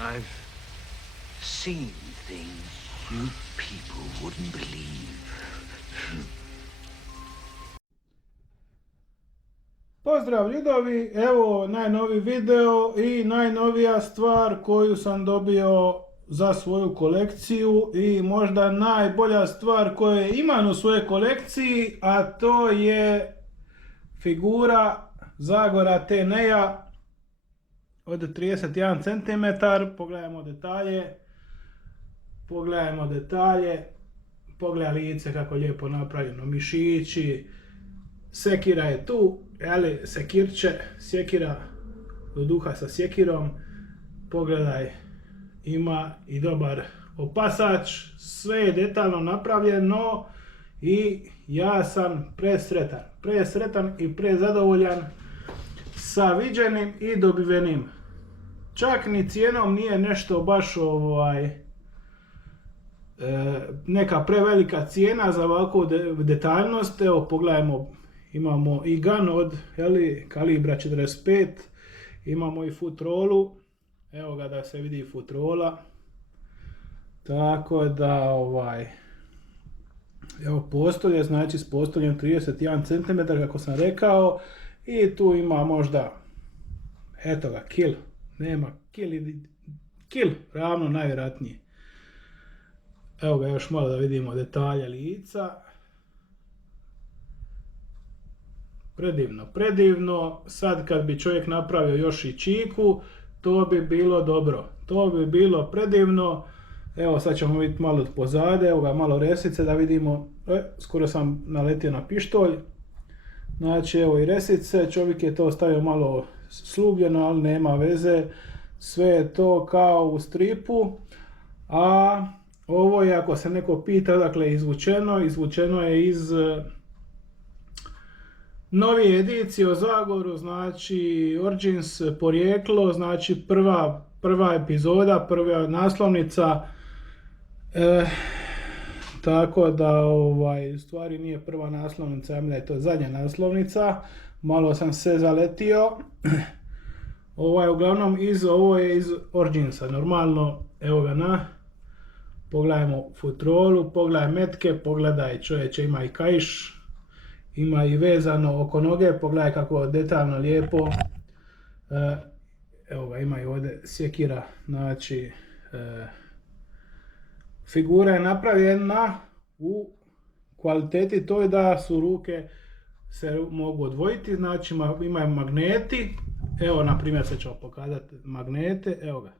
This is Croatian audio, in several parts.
I've seen things you people wouldn't believe. Pozdrav ljudovi, evo najnoviji video i najnovija stvar koju sam dobio za svoju kolekciju i možda najbolja stvar koju imam u svojoj kolekciji, a to je figura Zagora Teneja od 31 cm. Pogledajmo detalje, pogledaj lice kako je lijepo napravljeno, mišići, sekira je tu, ali sekirče, sjekira do duha sa sjekirom, pogledaj, ima i dobar opasač, sve je detaljno napravljeno i ja sam presretan i prezadovoljan sa viđenim i dobivenim. Čak ni cijenom nije nešto baš neka prevelika cijena za ovakvu detaljnost. Evo pogledajmo, imamo i gun od kalibra 45, imamo i futrolu, evo ga da se vidi futrola, tako da evo postolje, znači s postoljem 31 cm kako sam rekao, i tu ima možda, eto ga, nema kill, ravno najvjerojatnije. Evo ga još malo da vidimo detalje lica. Predivno, sad kad bi čovjek napravio još i čiku, to bi bilo dobro, to bi bilo predivno. Evo sad ćemo vidjeti malo pozade, evo ga malo resice da vidimo, skoro sam naletio na pištolj. Znači evo i resice, čovjek je to stavio malo slubljeno, ali nema veze, sve je to kao u stripu, a ovo je, ako se neko pita odakle je izvučeno je iz novije edicije o Zagoru, znači Origins porijeklo, znači prva epizoda, prva naslovnica, tako da stvari nije prva naslovnica, ja mislim da je to zadnja naslovnica, malo sam se zaletio. Uglavnom ovo je iz Originsa, normalno, evo ga pogledajmo futrolu, pogledaj metke, pogledaj čovječe, ima i kaiš, ima i vezano oko noge, pogledaj kako detaljno lijepo, evo ga, ima i ovdje sjekira, znači figura je napravljena u kvaliteti toj da su ruke se mogu odvojiti, znači imaju magneti, evo na primjer sad ćemo pokazati magnete, evo ga,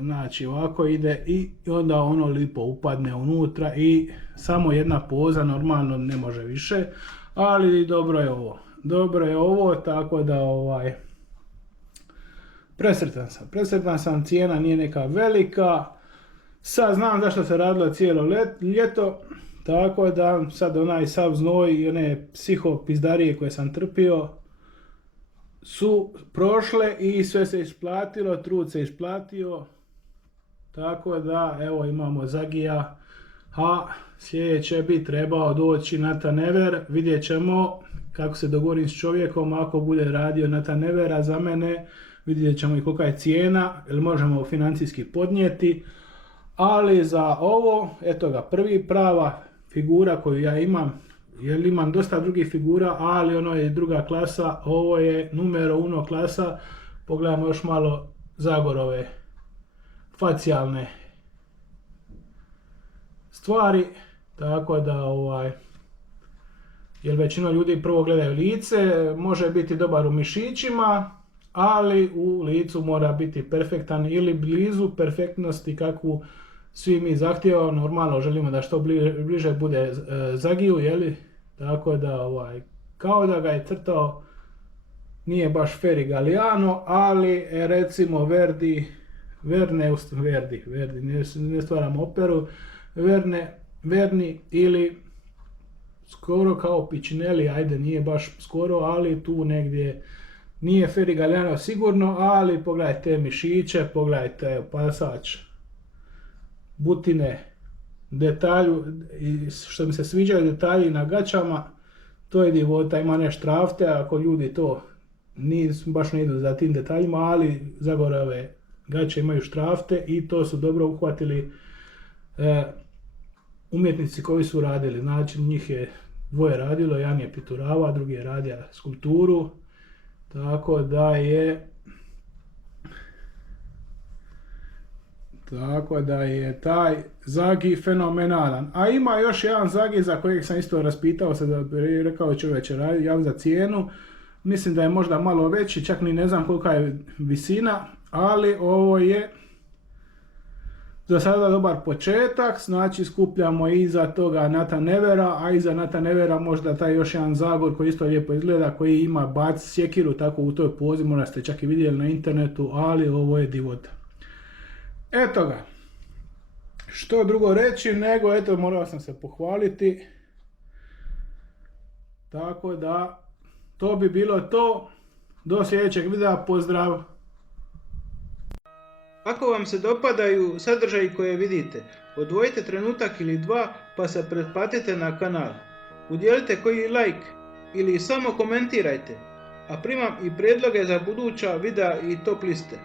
znači ovako ide i onda ono lipo upadne unutra i samo jedna poza, normalno ne može više, ali dobro je ovo, tako da presretan sam, cijena nije neka velika, sad znam zašto se radilo cijelo ljeto, tako da sad onaj sav znoj i one psihopizdarije koje sam trpio su prošle i sve se isplatilo, trud se isplatio, tako da evo imamo Zagija, a sljedeće bi trebao doći Nathan Never, vidjet ćemo kako se dogovorim s čovjekom, ako bude radio Nathan Nevera za mene, vidjet ćemo i kolika je cijena, jer možemo financijski podnijeti, ali za ovo, eto ga, prava figura koju ja imam, jer imam dosta drugih figura, ali ono je druga klasa, ovo je numero 1 klasa. Pogledajmo još malo Zagorove facijalne stvari, tako da jer većina ljudi prvo gledaju lice, može biti dobar u mišićima, ali u licu mora biti perfektan ili blizu perfektnosti kakvu svi mi zahtijevamo, normalno želimo da što bliže bude Zagiju, tako da kao da ga je crtao, nije baš Ferri Galliano, ali recimo Verdi, ne stvaram operu, Verni ili skoro kao Piccinelli, ajde nije baš skoro, ali tu negdje nije Ferri Galliano sigurno, ali pogledajte mišiće, pogledajte opasač, butine, detalju, što mi se sviđaju detalji na gaćama, to je divota, ima ne štrafte, ako ljudi to baš ne idu za tim detaljima, ali Zagorove gaće imaju štrafte i to su dobro uhvatili umjetnici koji su radili. Znači njih je dvoje radilo, jedan je pituravao, drugi je radio skulpturu, tako da je taj Zagi fenomenalan. A ima još jedan Zagi za kojeg sam isto raspitao se da bi rekao čovječe jav za cijenu. Mislim da je možda malo veći, čak ni ne znam kolika je visina, ali ovo je za sada dobar početak, znači skupljamo iza toga Nata Nevera, a iza Nata Nevera možda taj još jedan Zagor koji isto lijepo izgleda, koji ima bac sjekiru tako u toj pozi, možda ste čak i vidjeli na internetu, ali ovo je divota. Eto ga, što drugo reći nego, eto, morao sam se pohvaliti, tako da to bi bilo to, do sljedećeg videa, pozdrav! Ako vam se dopadaju sadržaji koje vidite, odvojite trenutak ili dva pa se pretplatite na kanal. Udijelite koji like ili samo komentirajte, a primam i prijedloge za buduća videa i top liste.